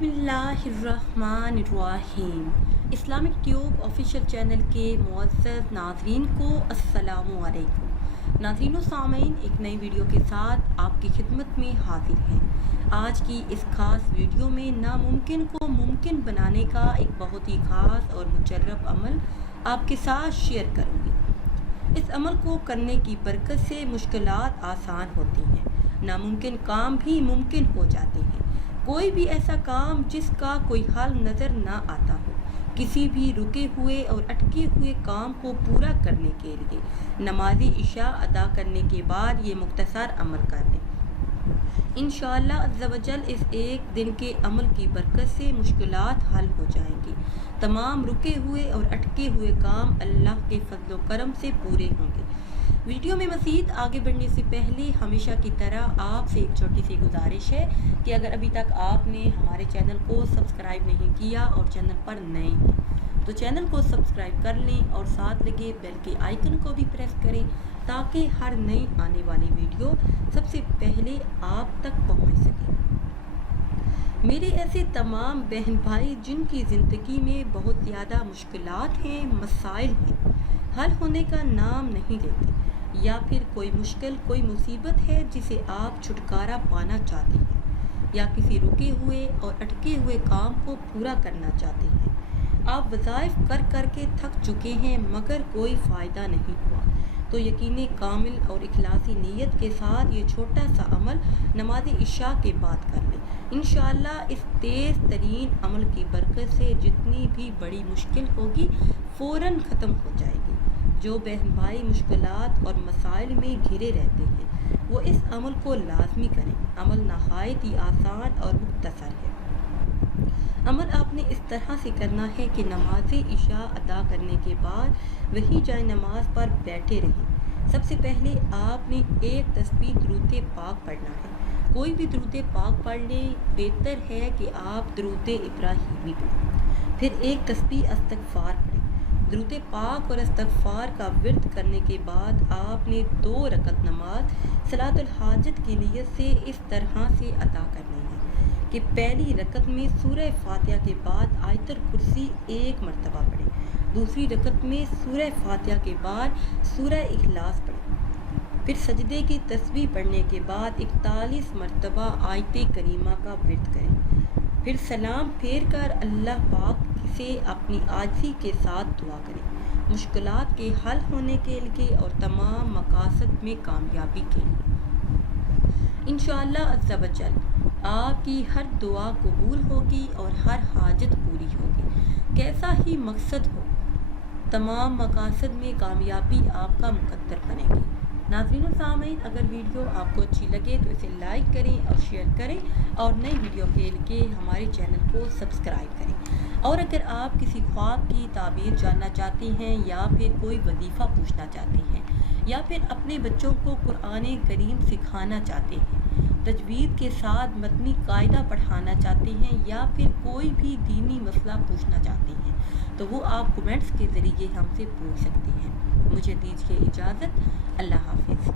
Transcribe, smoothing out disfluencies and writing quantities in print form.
बिस्मिल्लाहिर्रहमानिर्रहीम। Islamic tube official channel के मुअज़्ज़ज़ नाज़रीन को अस्सलामु अलैकुम। नाज़रीन व सामीन, एक नई वीडियो के साथ आपकी खिदमत में हाजिर हैं। आज की इस खास वीडियो में नामुमकिन को मुमकिन बनाने का एक बहुत ही खास और मुजर्रब अमल आपके साथ शेयर करूँगी। इस अमल को करने की बरकत से मुश्किलात आसान होती हैं, नामुमकिन काम भी मुमकिन हो जाते हैं। कोई भी ऐसा काम जिसका कोई हल नज़र ना आता हो, किसी भी रुके हुए और अटके हुए काम को पूरा करने के लिए नमाज़ी इशा अदा करने के बाद ये मुख्तसर अमल कर लें। इंशाअल्लाह अज़्ज़ा वजल इस एक दिन के अमल की बरकत से मुश्किलात हल हो जाएंगी। तमाम रुके हुए और अटके हुए काम अल्लाह के फज़ल व करम से पूरे होंगे। वीडियो में मज़ीद आगे बढ़ने से पहले हमेशा की तरह आपसे एक छोटी सी गुजारिश है कि अगर अभी तक आपने हमारे चैनल को सब्सक्राइब नहीं किया और चैनल पर नए हैं तो चैनल को सब्सक्राइब कर लें और साथ लगे बेल के आइकन को भी प्रेस करें ताकि हर नई आने वाली वीडियो सबसे पहले आप तक पहुंच सके। मेरे ऐसे तमाम बहन भाई जिनकी ज़िंदगी में बहुत ज़्यादा मुश्किलात हैं, मसाइल हैं, हल होने का नाम नहीं लेते, या फिर कोई मुश्किल कोई मुसीबत है जिसे आप छुटकारा पाना चाहते हैं, या किसी रुके हुए और अटके हुए काम को पूरा करना चाहते हैं। आप वज़ाइफ कर कर के थक चुके हैं मगर कोई फ़ायदा नहीं हुआ, तो यकीन कामिल और इखलासी नीयत के साथ ये छोटा सा अमल नमाज़ इशा के बाद कर लें। इंशाअल्लाह इस तेज़ तरीन अमल की बरकत से जितनी भी बड़ी मुश्किल होगी फ़ौरन ख़त्म हो जाएगी। जो बहन भाई मुश्किलात और मसाइल में घिरे रहते हैं वो इस अमल को लाजमी करें। अमल नहायत ही आसान और मुख्तसर है। अमल आपने इस तरह से करना है कि नमाज इशा अदा करने के बाद वही जाए नमाज पर बैठे रहें। सबसे पहले आपने एक तस्बीह दुरूद पाक पढ़ना है। कोई भी दुरूद पाक पढ़ लें, बेहतर है कि आप दुरूद इब्राहीमी पढ़ें। फिर एक तस्बीह इस्तग़फ़ार पढ़ें। दुरूद पाक और इस्तग़फ़ार का विर्द करने के बाद आपने 2 रकत नमाज सलातुल हाजत की नियत से इस तरह से अदा करनी है कि पहली रकत में सूरह फातिहा के बाद आयतुल कुर्सी 1 मरतबा पढ़ें, दूसरी रकत में सूरह फातिहा के बाद सूरह इखलास पढ़ें, फिर सजदे की तस्बीह पढ़ने के बाद 41 मरतबा आयत करीमा का विर्द करें, फिर सलाम फेर कर अल्लाह पाक से अपनी आजिज़ी के साथ दुआ करें, मुश्किलात के हल होने के लिए और तमाम मकासद में कामयाबी के लिए। इंशाअल्लाह अज़्ज़ा वजल आपकी हर दुआ कबूल होगी और हर हाजत पूरी होगी। कैसा ही मकसद हो, तमाम मकासद में कामयाबी आपका मुकद्दर बनेगी। नाज़रीन व सामीन, अगर वीडियो आपको अच्छी लगे तो इसे लाइक करें और शेयर करें और नई वीडियो के लिए हमारे चैनल को सब्सक्राइब करें। और अगर आप किसी ख्वाब की ताबीर जानना चाहते हैं या फिर कोई वजीफ़ा पूछना चाहते हैं या फिर अपने बच्चों को कुरान करीम सिखाना चाहते हैं, तजवीज़ के साथ मतनी कायदा पढ़ाना चाहते हैं या फिर कोई भी दीनी मसला पूछना चाहते हैं तो वो आप कमेंट्स के ज़रिए हमसे पूछ सकते हैं। मुझे दीजिए इजाज़त। अल्लाह हाफ़िज़।